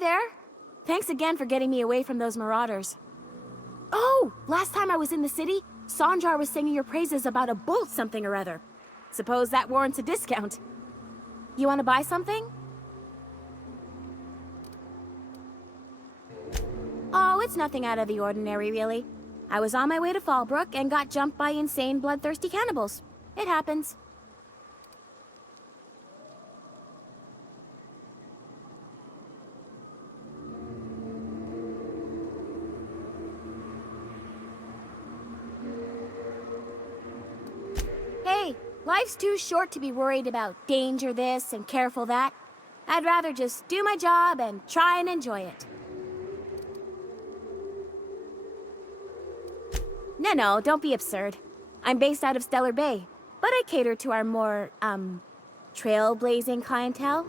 there. Thanks again for getting me away from those marauders. Oh, last time I was in the city, Sanjar was singing your praises about a bolt something or other. Suppose that warrants a discount. You want to buy something? Oh, it's nothing out of the ordinary, really. I was on my way to Fallbrook and got jumped by insane, bloodthirsty cannibals. It happens. Hey, life's too short to be worried about danger this and careful that. I'd rather just do my job and try and enjoy it. No, don't be absurd. I'm based out of Stellar Bay, but I cater to our more, trailblazing clientele.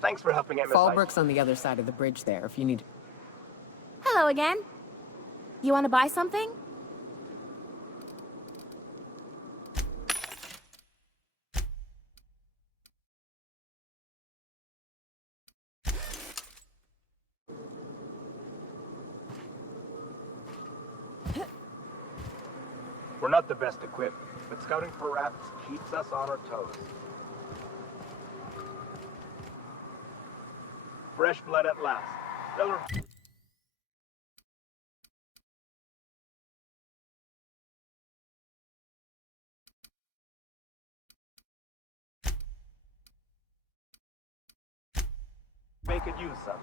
Thanks for helping out, Miss Light. Fallbrook's on the other side of the bridge there, if you need... Hello again. You want to buy something? We're not the best equipped, but scouting for rats keeps us on our toes. Fresh blood at last. They could use some.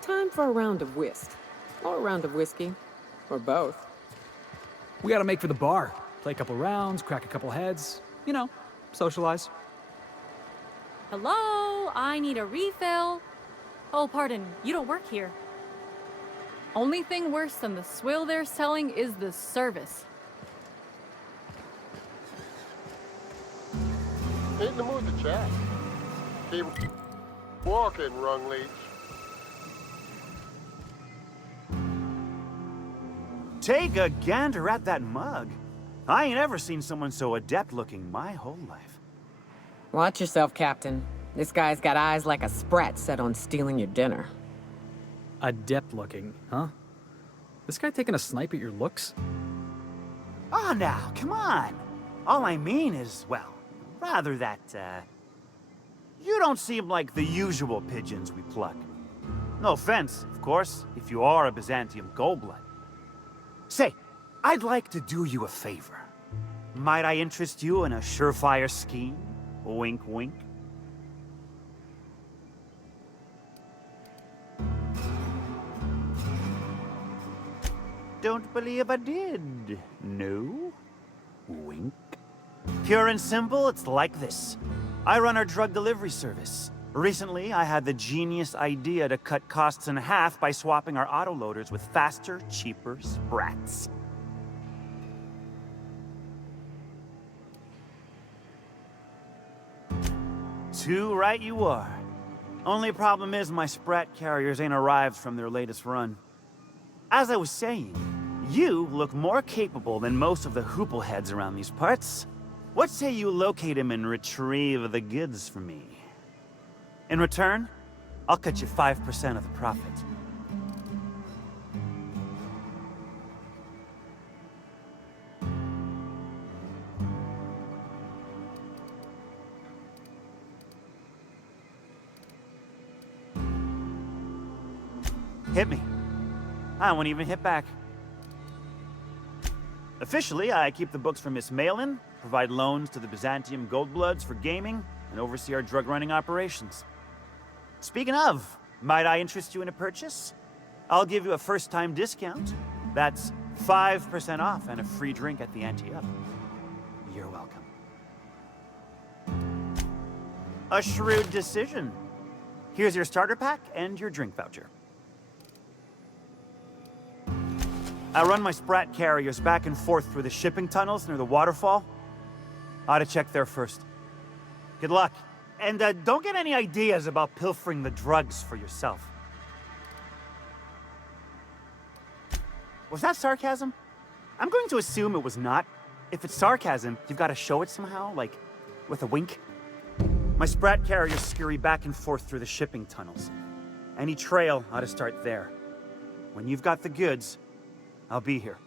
Time for a round of whist. Or a round of whiskey. Or both. We gotta make for the bar. Play a couple rounds, crack a couple heads. You know, socialize. Hello? I need a refill. Oh, pardon. You don't work here. Only thing worse than the swill they're selling is the service. Ain't in the mood to chat. Keep walking, Rung Leech. Take a gander at that mug. I ain't ever seen someone so adept-looking my whole life. Watch yourself, Captain. This guy's got eyes like a sprat set on stealing your dinner. Adept looking, huh? This guy taking a snipe at your looks? Oh, now, come on. All I mean is, well, rather that, you don't seem like the usual pigeons we pluck. No offense, of course, if you are a Byzantium goldblood. Say, I'd like to do you a favor. Might I interest you in a surefire scheme? Wink, wink. Don't believe I did. No? Wink. Pure and simple, it's like this. I run our drug delivery service. Recently, I had the genius idea to cut costs in half by swapping our autoloaders with faster, cheaper sprats. Too right you are. Only problem is my sprat carriers ain't arrived from their latest run. As I was saying, you look more capable than most of the hoople heads around these parts. What say you locate him and retrieve the goods for me? In return, I'll cut you 5% of the profit. Hit me. I won't even hit back. Officially, I keep the books for Miss Malin, provide loans to the Byzantium Goldbloods for gaming, and oversee our drug-running operations. Speaking of, might I interest you in a purchase? I'll give you a first-time discount. That's 5% off and a free drink at the ante-up. You're welcome. A shrewd decision. Here's your starter pack and your drink voucher. I run my sprat carriers back and forth through the shipping tunnels near the waterfall. Ought to check there first. Good luck. And don't get any ideas about pilfering the drugs for yourself. Was that sarcasm? I'm going to assume it was not. If it's sarcasm, you've got to show it somehow, like with a wink. My sprat carriers scurry back and forth through the shipping tunnels. Any trail ought to start there. When you've got the goods, I'll be here.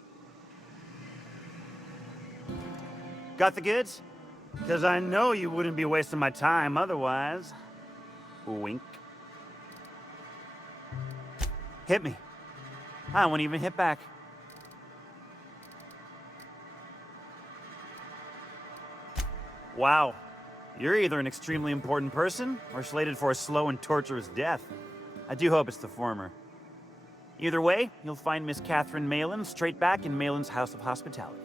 Got the goods? Because I know you wouldn't be wasting my time otherwise. Wink. Hit me. I won't even hit back. Wow. You're either an extremely important person or slated for a slow and torturous death. I do hope it's the former. Either way, you'll find Miss Catherine Malin straight back in Malin's House of Hospitality.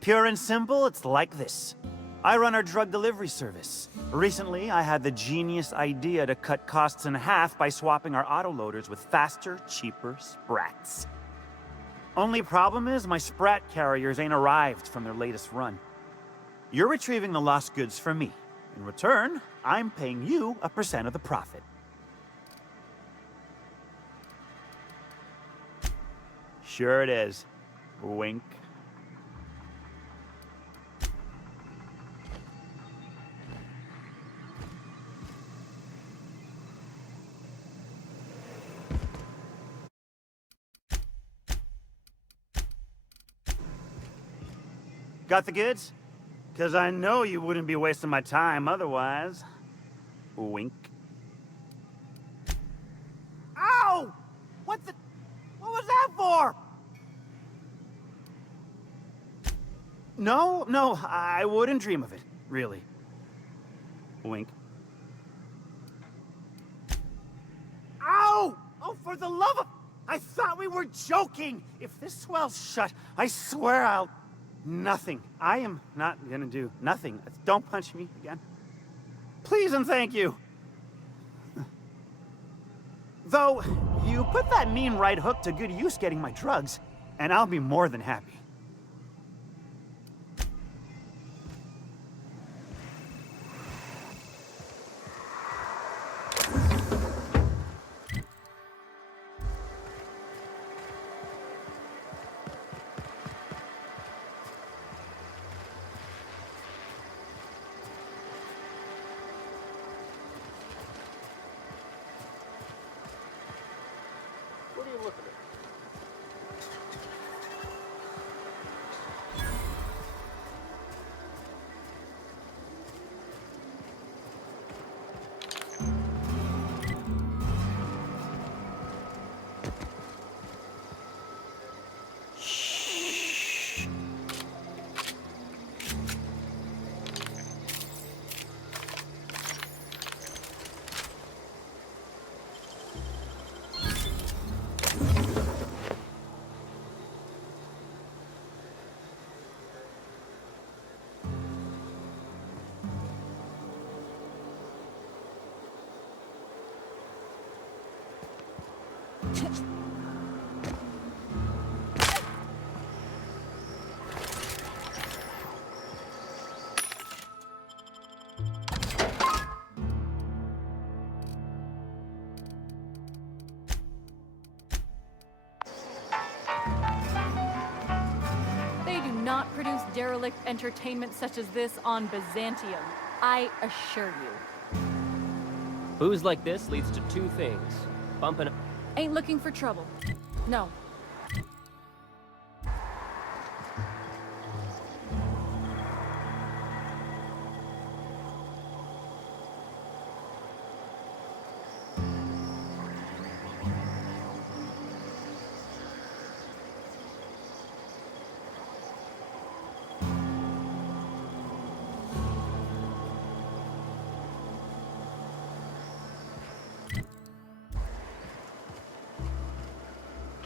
Pure and simple, it's like this. I run our drug delivery service. Recently, I had the genius idea to cut costs in half by swapping our autoloaders with faster, cheaper sprats. Only problem is my sprat carriers ain't arrived from their latest run. You're retrieving the lost goods for me. In return, I'm paying you a % of the profit. Sure it is. Wink. Got the goods? Because I know you wouldn't be wasting my time otherwise. Wink. Ow! What was that for? No, I wouldn't dream of it, really. Wink. Ow! Oh, for the love of... I thought we were joking! If this swell's shut, I swear I'll... Nothing. I am not gonna do nothing. Don't punch me again. Please and thank you. Though, you put that mean right hook to good use getting my drugs, and I'll be more than happy. What are you looking at? They do not produce derelict entertainment such as this on Byzantium. I assure you. Booze like this leads to two things. Bumping. Ain't looking for trouble. No.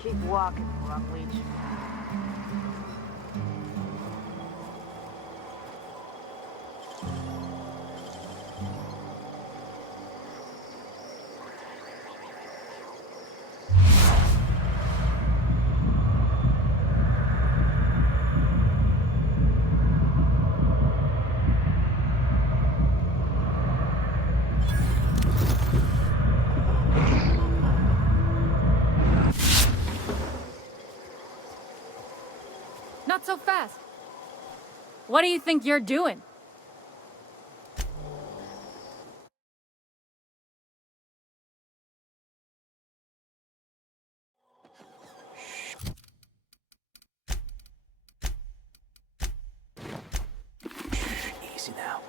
Keep walking, Rumleach. Not so fast. What do you think you're doing? Easy now.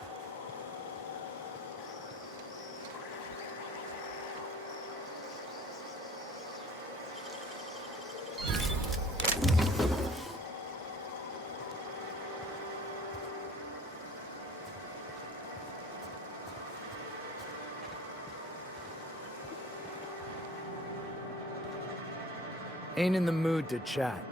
Ain't in the mood to chat.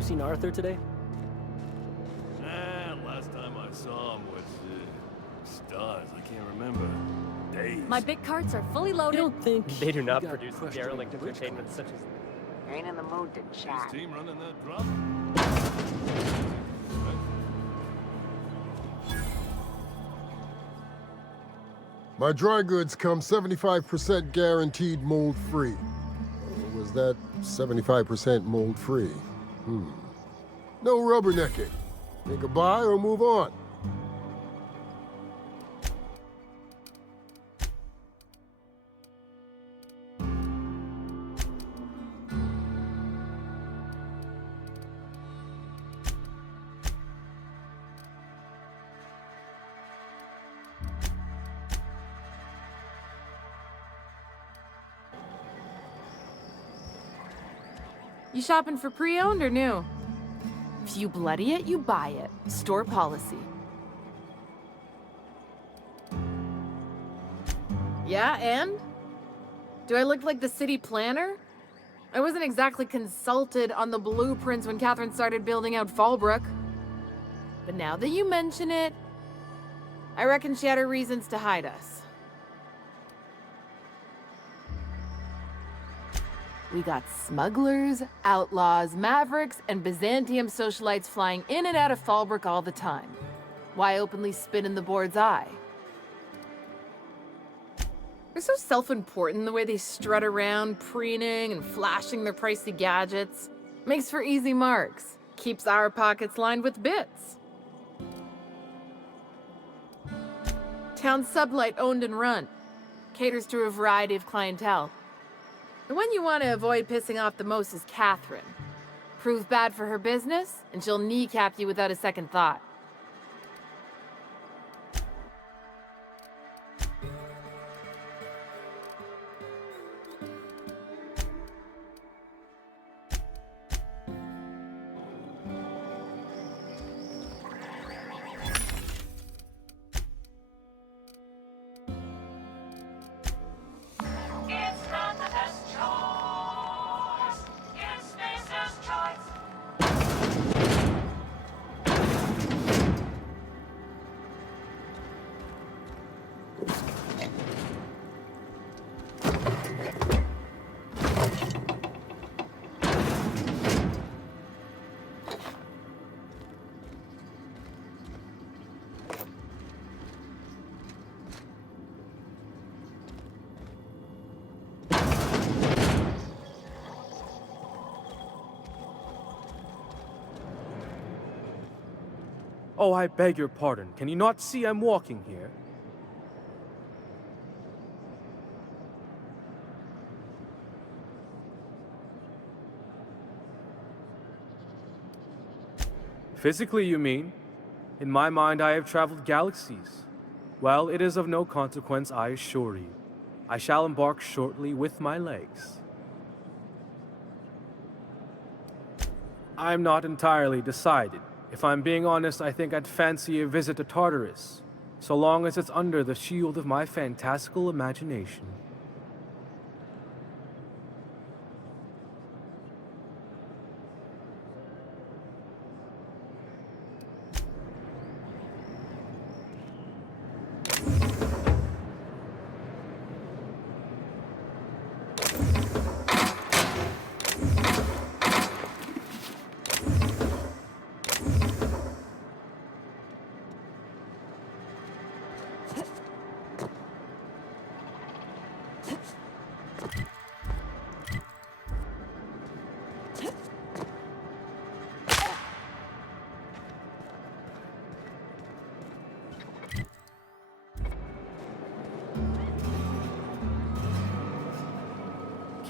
You seen Arthur today? Last time I saw him was stars. I can't remember. Days. My bit carts are fully You loaded. don't think they do not got produce questionable derelict bridge entertainment such as... Ain't in the mood to chat. His team running that drop? My dry goods come 75% guaranteed mold-free. Was that 75% mold-free? No rubbernecking. Make a buy or move on. You shopping for pre-owned or new? If you bloody it, you buy it. Store policy. Yeah, and? Do I look like the city planner? I wasn't exactly consulted on the blueprints when Catherine started building out Fallbrook. But now that you mention it, I reckon she had her reasons to hide us. We got smugglers, outlaws, mavericks, and Byzantium socialites flying in and out of Fallbrook all the time. Why openly spit in the board's eye? They're so self-important the way they strut around, preening and flashing their pricey gadgets. Makes for easy marks. Keeps our pockets lined with bits. Town sublight owned and run. Caters to a variety of clientele. The one you want to avoid pissing off the most is Catherine. Prove bad for her business, and she'll kneecap you without a second thought. Oh, I beg your pardon. Can you not see I'm walking here? Physically, you mean? In my mind, I have traveled galaxies. Well, it is of no consequence, I assure you. I shall embark shortly with my legs. I'm not entirely decided. If I'm being honest, I think I'd fancy a visit to Tartarus, so long as it's under the shield of my fantastical imagination.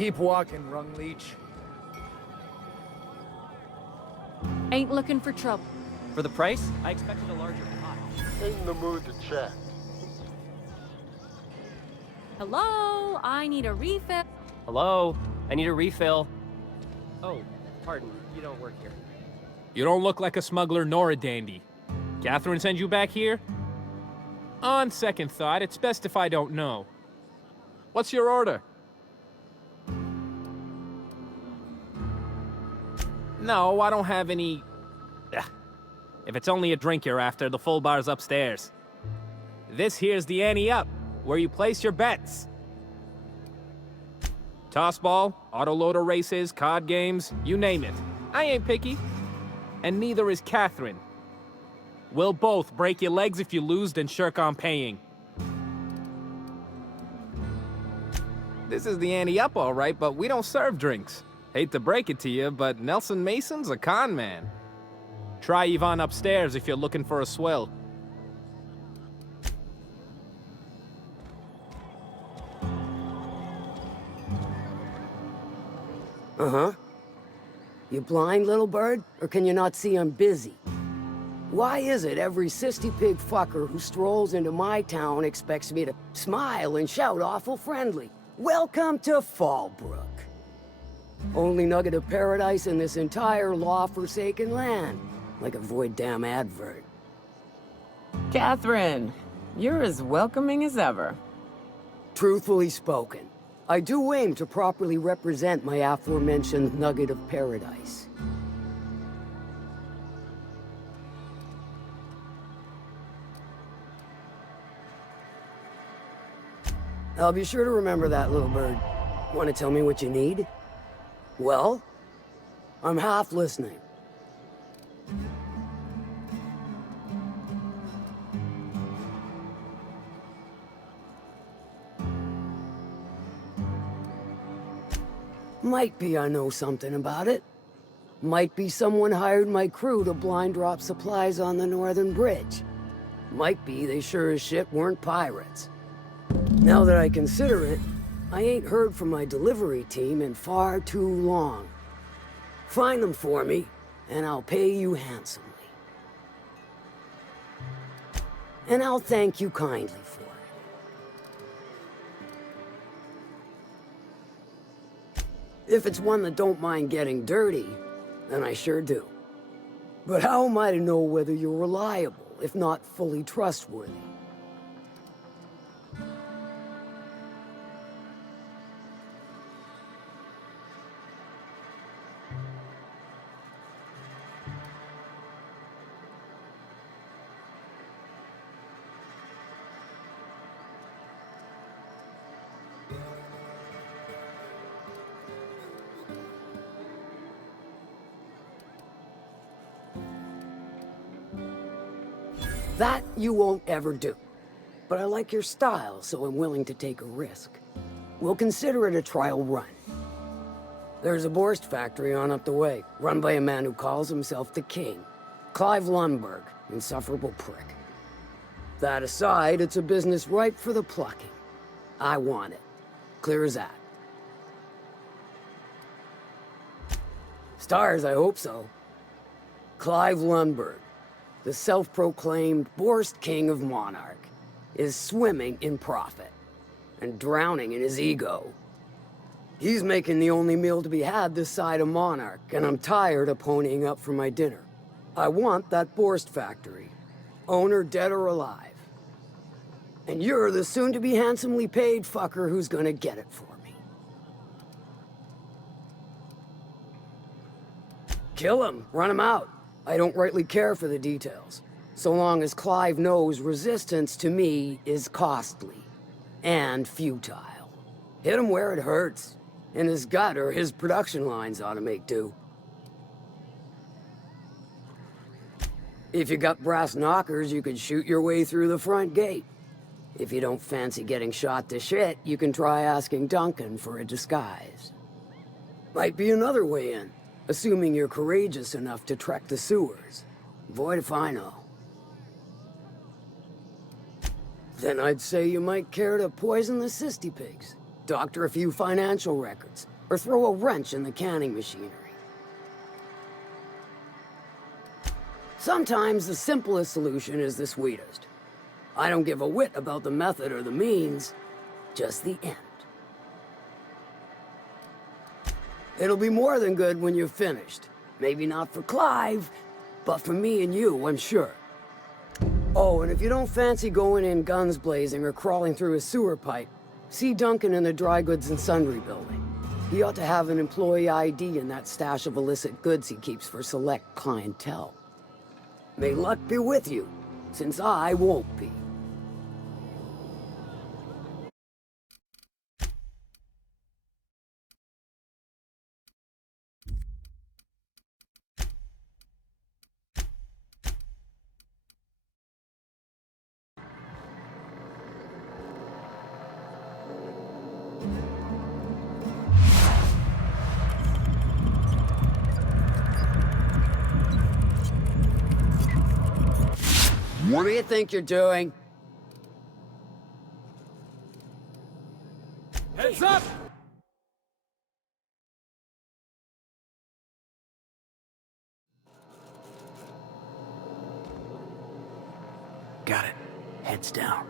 Keep walking, Rung Leech. Ain't looking for trouble. For the price, I expected a larger pot. Ain't in the mood to chat. Hello? I need a refill. Hello? I need a refill. Oh, pardon. You don't work here. You don't look like a smuggler nor a dandy. Catherine sent you back here? On second thought, it's best if I don't know. What's your order? No, I don't have any... Ugh. If it's only a drink you're after, the full bar's upstairs. This here's the ante up, where you place your bets. Tossball, autoloader races, card games, you name it. I ain't picky. And neither is Catherine. We'll both break your legs if you lose and shirk on paying. This is the ante up, all right, but we don't serve drinks. Hate to break it to you, but Nelson Mason's a con man. Try Yvonne upstairs if you're looking for a swill. Uh-huh. You blind, little bird? Or can you not see I'm busy? Why is it every sissy pig fucker who strolls into my town expects me to smile and shout awful friendly? Welcome to Fallbrook. Only nugget of paradise in this entire law-forsaken land. Like a void damn advert. Catherine, you're as welcoming as ever. Truthfully spoken, I do aim to properly represent my aforementioned nugget of paradise. I'll be sure to remember that, little bird. Want to tell me what you need? Well, I'm half listening. Might be I know something about it. Might be someone hired my crew to blind drop supplies on the Northern Bridge. Might be they sure as shit weren't pirates. Now that I consider it, I ain't heard from my delivery team in far too long. Find them for me, and I'll pay you handsomely. And I'll thank you kindly for it. If it's one that don't mind getting dirty, then I sure do. But how am I to know whether you're reliable, if not fully trustworthy? That you won't ever do. But I like your style, so I'm willing to take a risk. We'll consider it a trial run. There's a Borst factory on up the way, run by a man who calls himself the King. Clive Lundberg, insufferable prick. That aside, it's a business ripe for the plucking. I want it. Clear as that. Stars, I hope so. Clive Lundberg, the self-proclaimed Borst King of Monarch, is swimming in profit and drowning in his ego. He's making the only meal to be had this side of Monarch, and I'm tired of ponying up for my dinner. I want that Borst factory, owner dead or alive. And you're the soon-to-be handsomely paid fucker who's gonna get it for me. Kill him, run him out. I don't rightly care for the details, so long as Clive knows resistance to me is costly and futile. Hit him where it hurts, in his gut or his production lines ought to make do. If you got brass knockers, you could shoot your way through the front gate. If you don't fancy getting shot to shit, you can try asking Duncan for a disguise. Might be another way in. Assuming you're courageous enough to trek the sewers. Void if I know. Then I'd say you might care to poison the cysty pigs, doctor a few financial records, or throw a wrench in the canning machinery. Sometimes the simplest solution is the sweetest. I don't give a whit about the method or the means, just the end. It'll be more than good when you're finished. Maybe not for Clive, but for me and you, I'm sure. Oh, and if you don't fancy going in guns blazing or crawling through a sewer pipe, see Duncan in the dry goods and sundry building. He ought to have an employee ID in that stash of illicit goods he keeps for select clientele. May luck be with you, since I won't be. What do you think you're doing? Heads up! Got it. Heads down.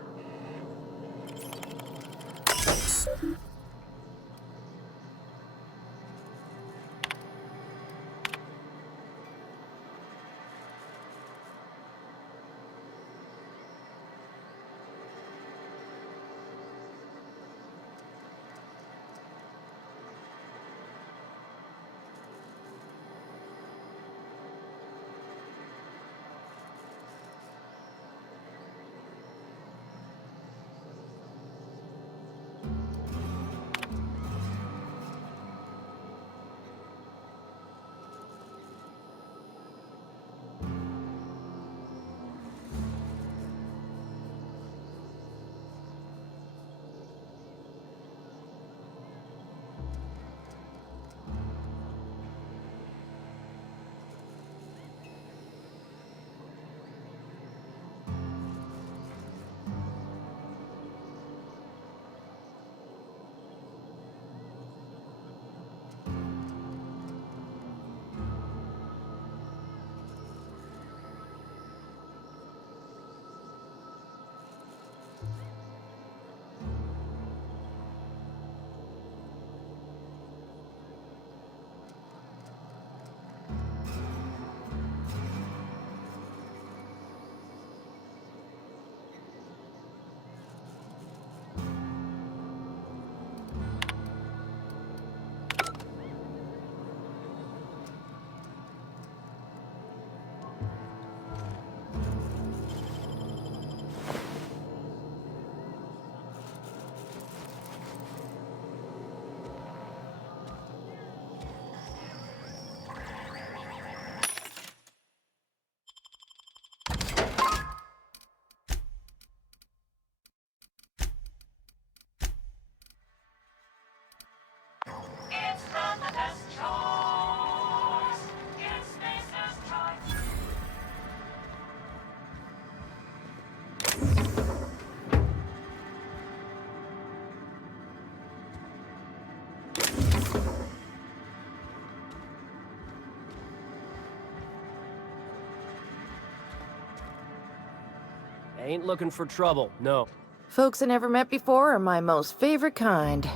Ain't looking for trouble, no. Folks I never met before are my most favorite kind.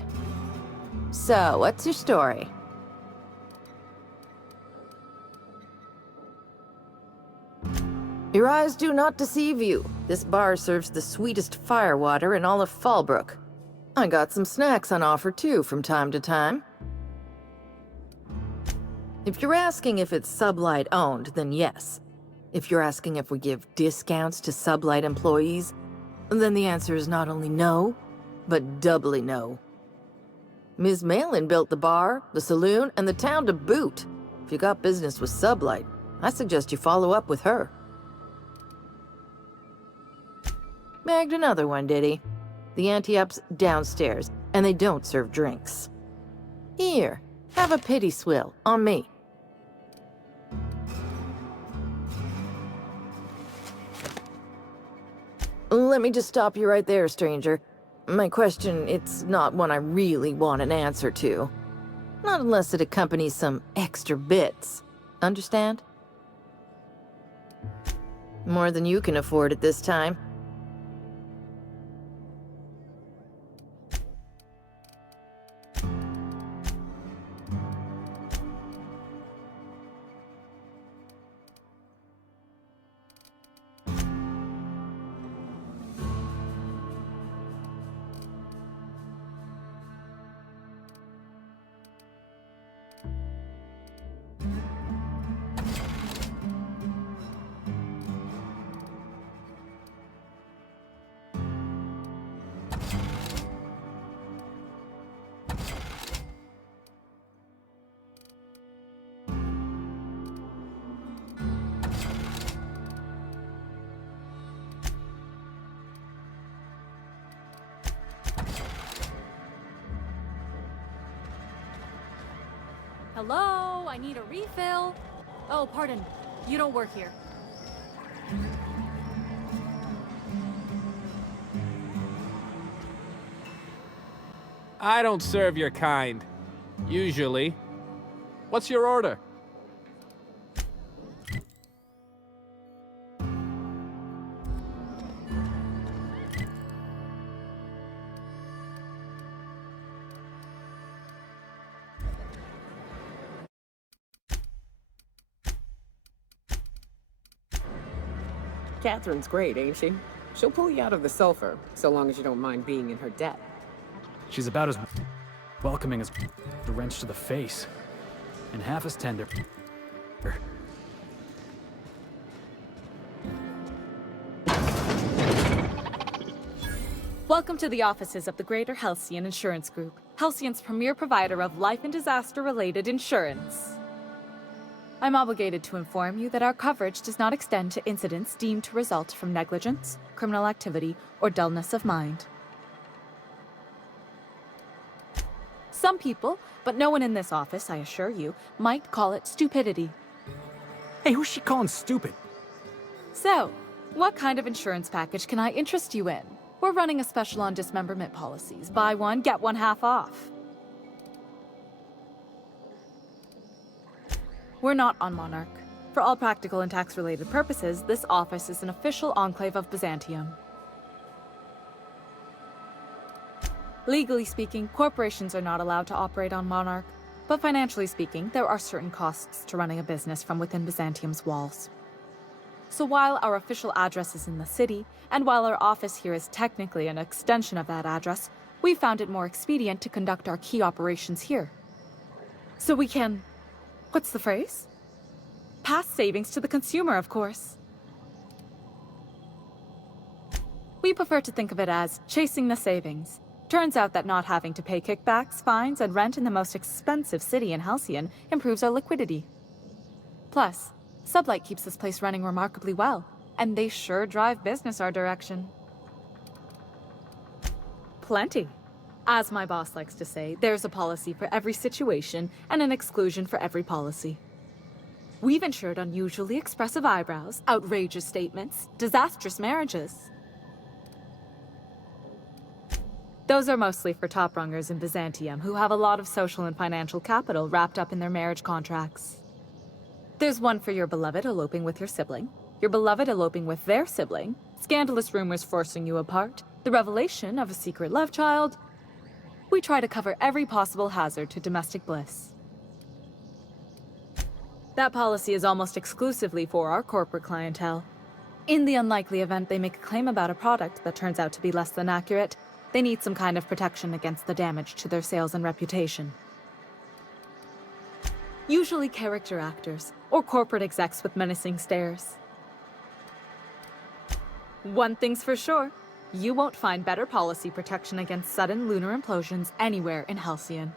So, what's your story? Your eyes do not deceive you. This bar serves the sweetest firewater in all of Fallbrook. I got some snacks on offer too from time to time. If you're asking if it's Sublight owned, then yes. If you're asking if we give discounts to Sublight employees, then the answer is not only no, but doubly no. Ms. Malin built the bar, the saloon, and the town to boot. If you got business with Sublight, I suggest you follow up with her. Bagged another one, did he? The anti-up's downstairs, and they don't serve drinks. Here, have a pity swill, on me. Let me just stop you right there, stranger. My question, it's not one I really want an answer to. Not unless it accompanies some extra bits. Understand? More than you can afford at this time. Hello, I need a refill. Oh, pardon. You don't work here. I don't serve your kind. Usually. What's your order? Catherine's great, ain't she? She'll pull you out of the sulfur, so long as you don't mind being in her debt. She's about as welcoming as a wrench to the face, and half as tender. Welcome to the offices of the Greater Halcyon Insurance Group, Halcyon's premier provider of life and disaster-related insurance. I'm obligated to inform you that our coverage does not extend to incidents deemed to result from negligence, criminal activity, or dullness of mind. Some people, but no one in this office, I assure you, might call it stupidity. Hey, who's she calling stupid? So, what kind of insurance package can I interest you in? We're running a special on dismemberment policies. Buy one, get one half off. We're not on Monarch. For all practical and tax-related purposes, this office is an official enclave of Byzantium. Legally speaking, corporations are not allowed to operate on Monarch, but financially speaking, there are certain costs to running a business from within Byzantium's walls. So while our official address is in the city, and while our office here is technically an extension of that address, we found it more expedient to conduct our key operations here. So we can... what's the phrase? Pass savings to the consumer, of course. We prefer to think of it as chasing the savings. Turns out that not having to pay kickbacks, fines, and rent in the most expensive city in Halcyon improves our liquidity. Plus, Sublight keeps this place running remarkably well, and they sure drive business our direction. Plenty. As my boss likes to say, there's a policy for every situation and an exclusion for every policy. We've insured unusually expressive eyebrows, outrageous statements, disastrous marriages. Those are mostly for top-rungers in Byzantium who have a lot of social and financial capital wrapped up in their marriage contracts. There's one for your beloved eloping with your sibling, your beloved eloping with their sibling, scandalous rumors forcing you apart, the revelation of a secret love child. We try to cover every possible hazard to domestic bliss. That policy is almost exclusively for our corporate clientele. In the unlikely event they make a claim about a product that turns out to be less than accurate, they need some kind of protection against the damage to their sales and reputation. Usually character actors, or corporate execs with menacing stares. One thing's for sure, you won't find better policy protection against sudden lunar implosions anywhere in Halcyon.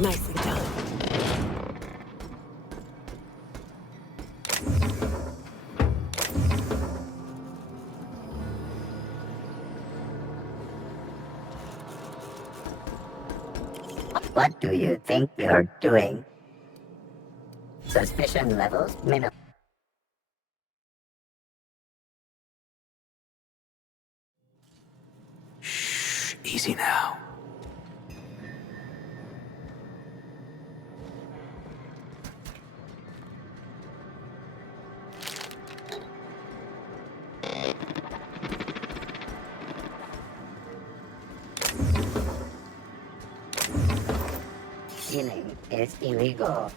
Nicely done. What do you think you're doing? Suspicion levels minimum. Shh, easy now. Stealing is illegal.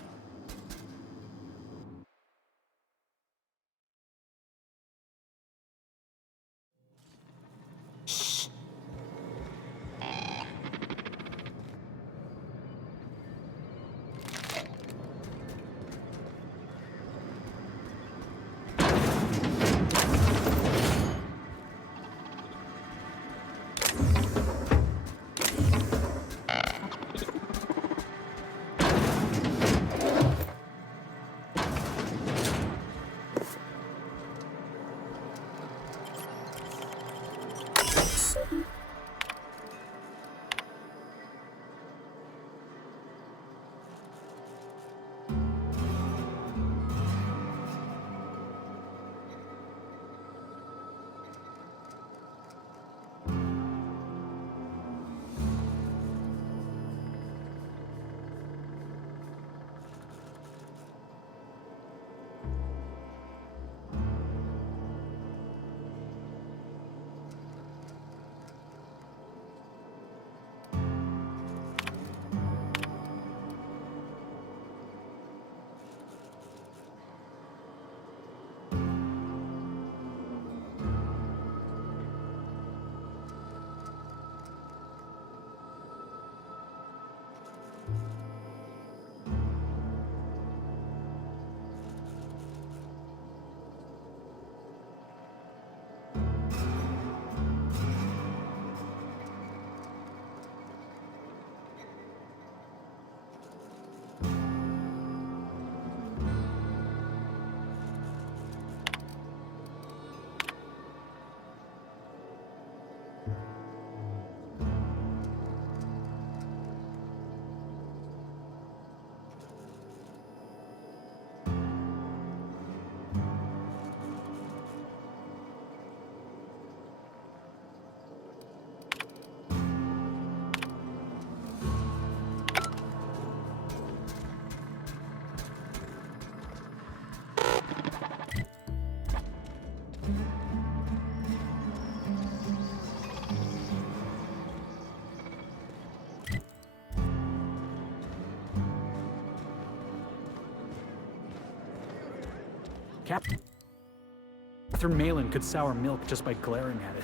Catherine Malin could sour milk just by glaring at it.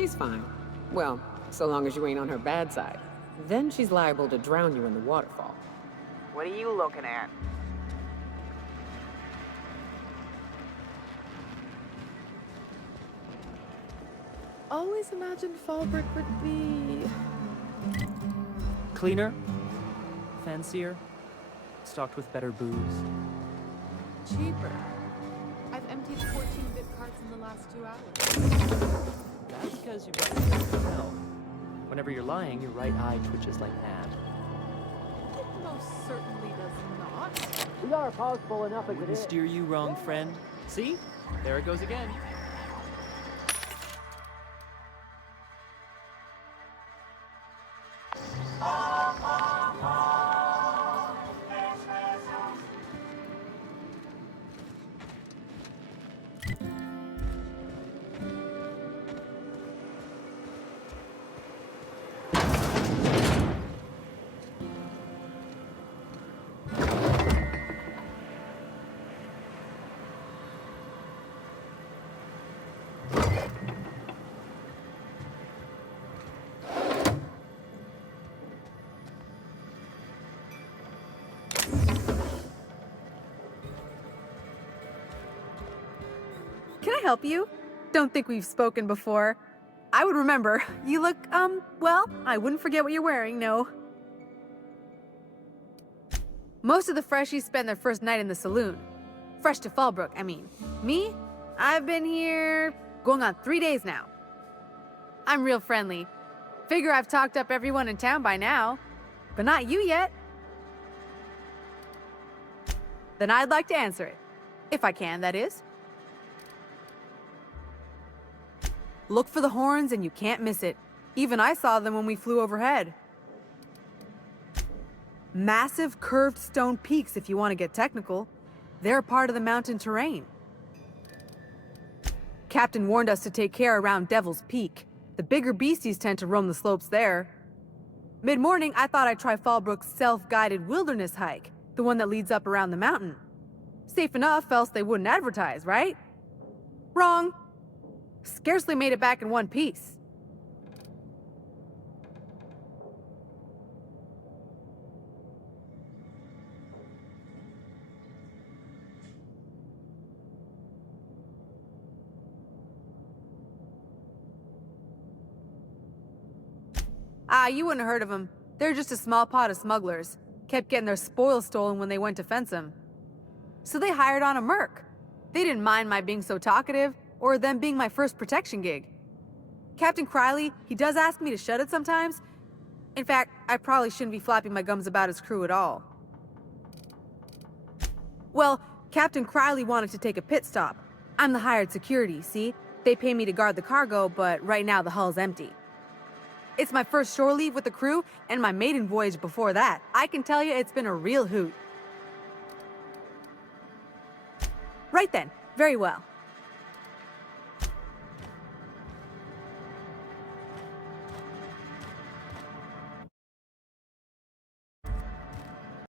She's fine. Well, so long as you ain't on her bad side. Then she's liable to drown you in the waterfall. What are you looking at? Always imagined Fallbrook would be... Cleaner, fancier, stocked with better booze. cheaper. I've emptied 14-bit carts in the last 2 hours. That's because you've got the smell. Whenever you're lying, your right eye twitches like mad. It most certainly does not. We are possible enough as it is. Steer you wrong, friend. See? There it goes again. Can I help you? Don't think we've spoken before. I would remember. You look, well, I wouldn't forget what you're wearing, no. Most of the freshies spend their first night in the saloon. Fresh to Fallbrook, I mean. Me? I've been here going on 3 days now. I'm real friendly. Figure I've talked up everyone in town by now. But not you yet. Then I'd like to answer it. If I can, that is. Look for the horns and you can't miss it. Even I saw them when we flew overhead. Massive curved stone peaks if you want to get technical. They're a part of the mountain terrain. Captain warned us to take care around Devil's Peak. The bigger beasties tend to roam the slopes there. Mid-morning, I thought I'd try Fallbrook's self-guided wilderness hike, the one that leads up around the mountain. Safe enough, else they wouldn't advertise, right? Wrong. Scarcely made it back in one piece. You wouldn't have heard of them. They're just a small pot of smugglers. Kept getting their spoils stolen when they went to fence them. So they hired on a merc. They didn't mind my being so talkative, or them being my first protection gig. Captain Criley, he does ask me to shut it sometimes. In fact, I probably shouldn't be flapping my gums about his crew at all. Well, Captain Criley wanted to take a pit stop. I'm the hired security, see? They pay me to guard the cargo, but right now the hull's empty. It's my first shore leave with the crew, and my maiden voyage before that. I can tell you it's been a real hoot. Right then, very well.